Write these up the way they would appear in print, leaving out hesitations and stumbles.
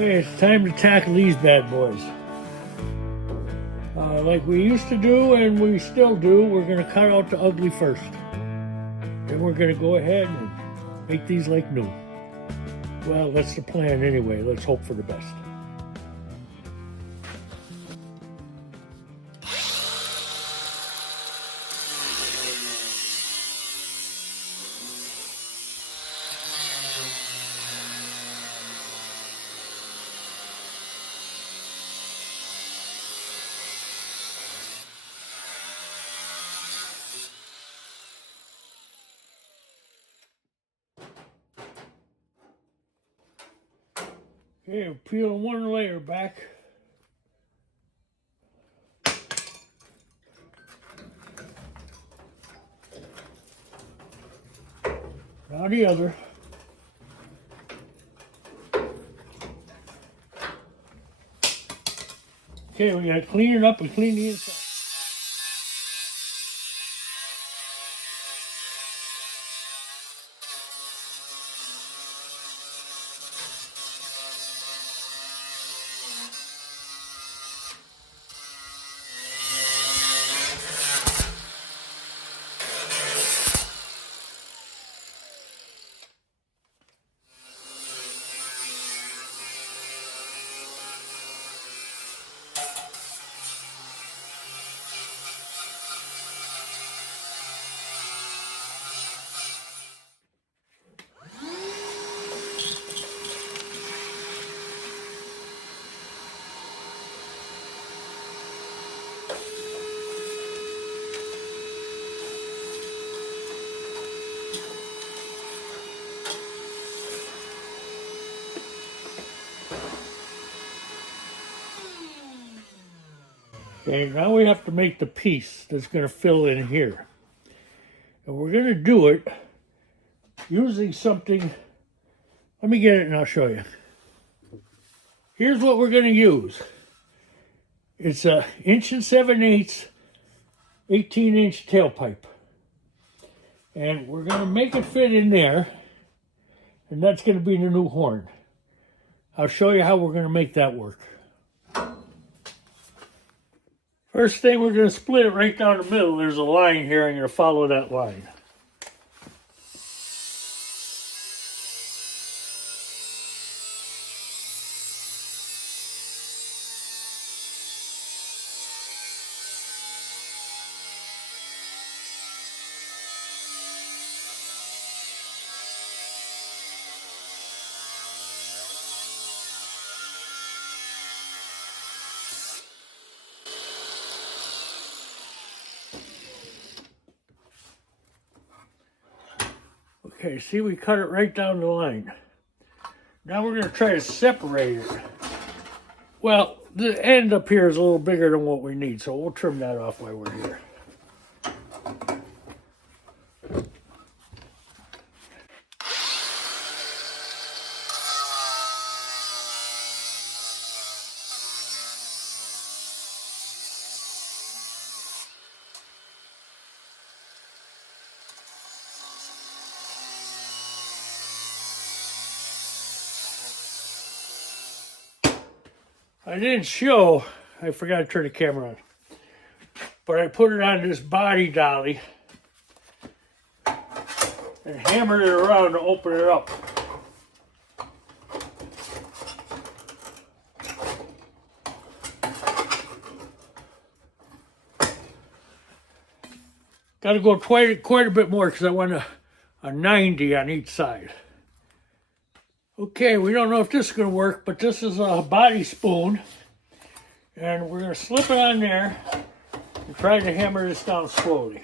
Okay, it's time to tackle these bad boys. Like we used to do and we still do, we're going to cut out the ugly first. Then we're going to go ahead and make these like new. Well, that's the plan anyway. Let's hope for the best. Okay, peel one layer back. Now the other. Okay, we gotta clean it up and clean the inside. Okay, now we have to make the piece that's going to fill in here. And we're going to do it using something. Let me get it and I'll show you. Here's what we're going to use. It's a 1 7/8" 18-inch tailpipe. And we're going to make it fit in there. And that's going to be the new horn. I'll show you how we're going to make that work. First thing, we're going to split it right down the middle. There's a line here. I'm going to follow that line. Okay, see, we cut it right down the line. Now we're going to try to separate it. Well, the end up here is a little bigger than what we need, so we'll trim that off while we're here. I didn't show, I forgot to turn the camera on, but I put it on this body dolly and hammered it around to open it up. Got to go quite a bit more because I want a 90 on each side. Okay, we don't know if this is going to work, but this is a body spoon. And we're going to slip it on there and try to hammer this down slowly.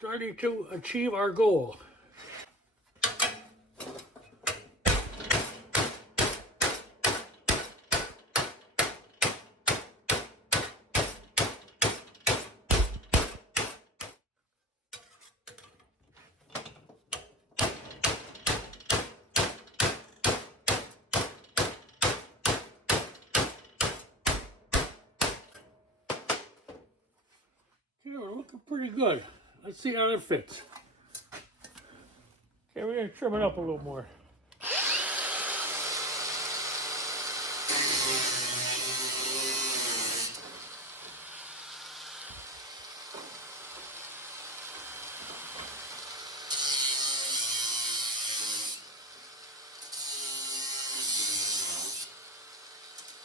starting to achieve our goal. Okay, we're looking pretty good. Let's see how it fits. Okay, we're going to trim it up a little more.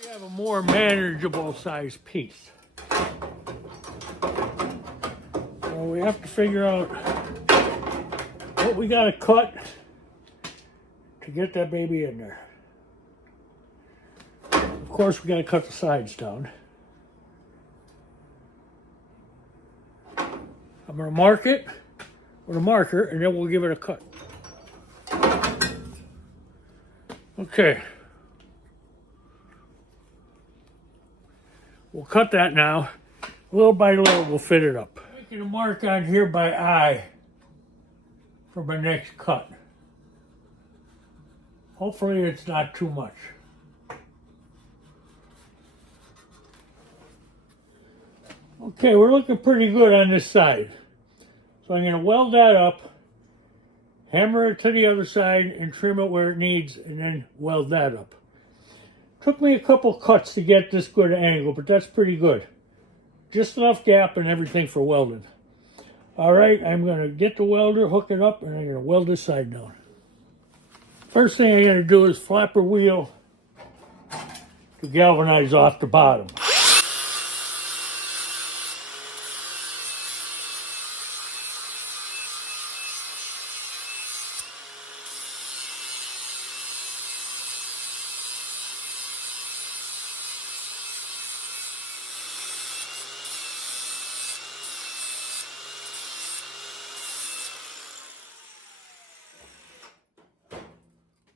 We have a more manageable size piece. So we have to figure out what we got to cut to get that baby in there. Of course, we got to cut the sides down. I'm going to mark it with a marker, and then we'll give it a cut. Okay. We'll cut that now. Little by little, we'll fit it up. Making a mark on here by eye for my next cut. Hopefully it's not too much. Okay, we're looking pretty good on this side. So I'm going to weld that up, hammer it to the other side, and trim it where it needs, and then weld that up. Took me a couple cuts to get this good angle, but that's pretty good. Just enough gap and everything for welding. All right, I'm going to get the welder, hook it up, and I'm going to weld this side down. First thing I'm going to do is flapper wheel to galvanize off the bottom.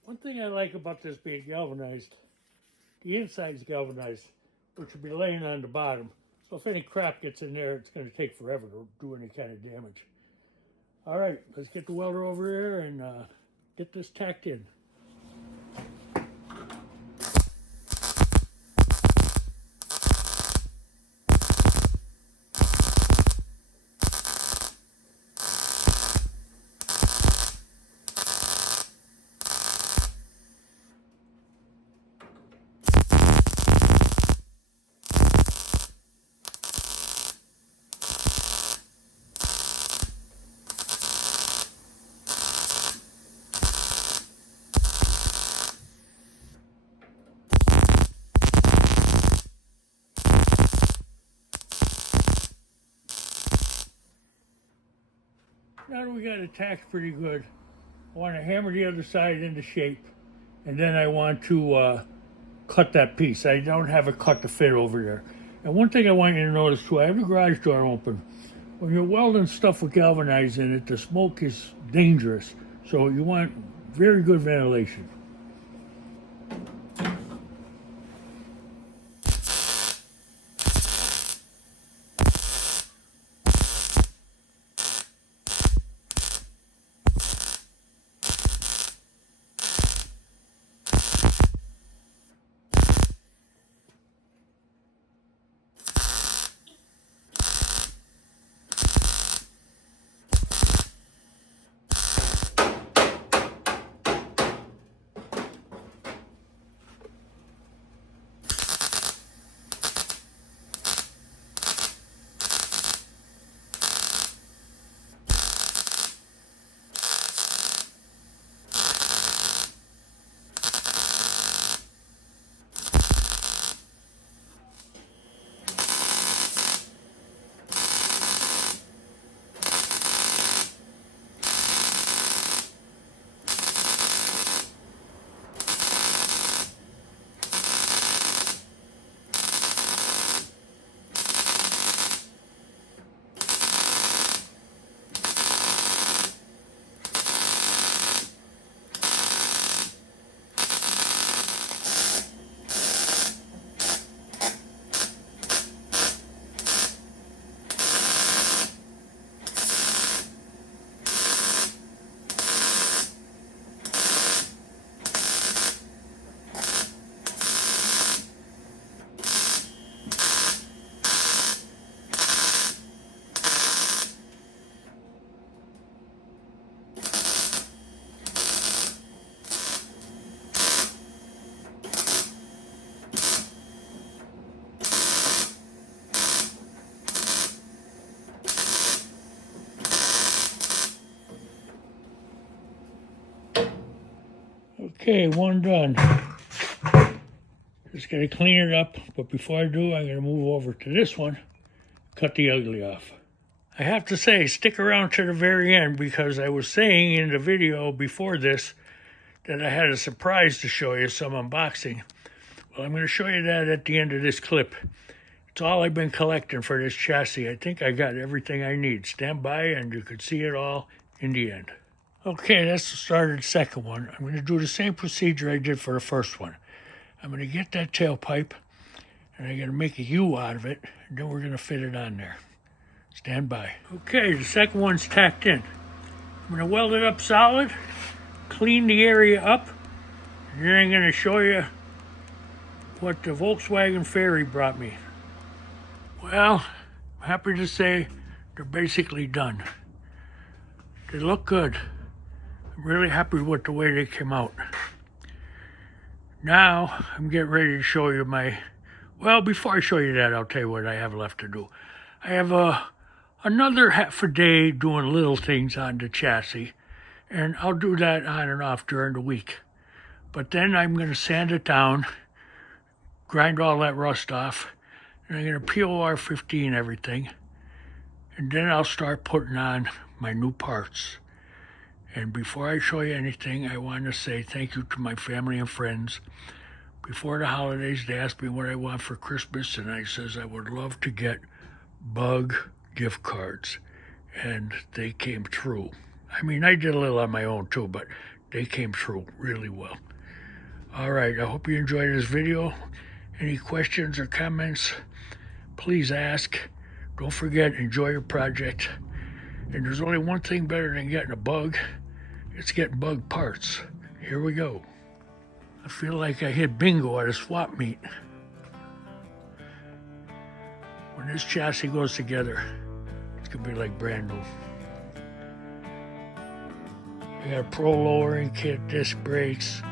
One thing I like about this being galvanized, the inside's galvanized, which will be laying on the bottom. So if any crap gets in there, it's going to take forever to do any kind of damage. All right, let's get the welder over here and get this tacked in. Now that we got it tacked pretty good, I want to hammer the other side into shape, and then I want to cut that piece. I don't have a cut to fit over there. And one thing I want you to notice too, I have the garage door open. When you're welding stuff with galvanized in it, the smoke is dangerous. So you want very good ventilation. Okay, one done. Just gotta clean it up, but before I do, I'm gonna move over to this one, cut the ugly off. I have to say, stick around to the very end because I was saying in the video before this that I had a surprise to show you, some unboxing. Well, I'm gonna show you that at the end of this clip. It's all I've been collecting for this chassis. I think I got everything I need. Stand by and you could see it all in the end. Okay, that's the start of the second one. I'm gonna do the same procedure I did for the first one. I'm gonna get that tailpipe and I'm gonna make a U out of it, and then we're gonna fit it on there. Stand by. Okay, the second one's tacked in. I'm gonna weld it up solid, clean the area up, and then I'm gonna show you what the Volkswagen Ferry brought me. Well, I'm happy to say they're basically done. They look good. I'm really happy with the way they came out. Now, I'm getting ready to show you well, before I show you that, I'll tell you what I have left to do. I have another half a day doing little things on the chassis, and I'll do that on and off during the week. But then I'm going to sand it down, grind all that rust off, and I'm going to POR 15 everything, and then I'll start putting on my new parts. And before I show you anything, I want to say thank you to my family and friends. Before the holidays, they asked me what I want for Christmas, and I says I would love to get Bug gift cards, and they came through. I mean, I did a little on my own too, but they came through really well. All right, I hope you enjoyed this video. Any questions or comments, please ask. Don't forget, enjoy your project. And there's only one thing better than getting a Bug. It's getting Bug parts. Here we go. I feel like I hit bingo at a swap meet. When this chassis goes together, it's gonna be like brand new. I got a pro lowering kit, disc brakes,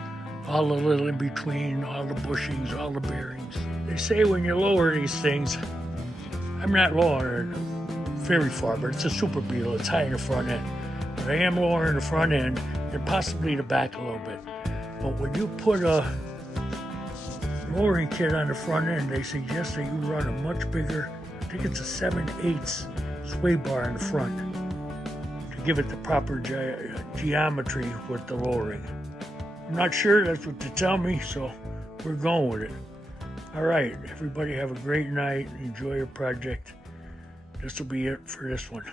all the little in between, all the bushings, all the bearings. They say when you lower these things, I'm not lowering it very far, but it's a Super Beetle, it's high in the front end. But I am lowering the front end and possibly the back a little bit. But when you put a lowering kit on the front end, they suggest that you run a much bigger, I think it's a 7/8 sway bar in the front to give it the proper geometry with the lowering. I'm not sure, that's what they tell me, so we're going with it. All right, everybody have a great night. Enjoy your project. This will be it for this one.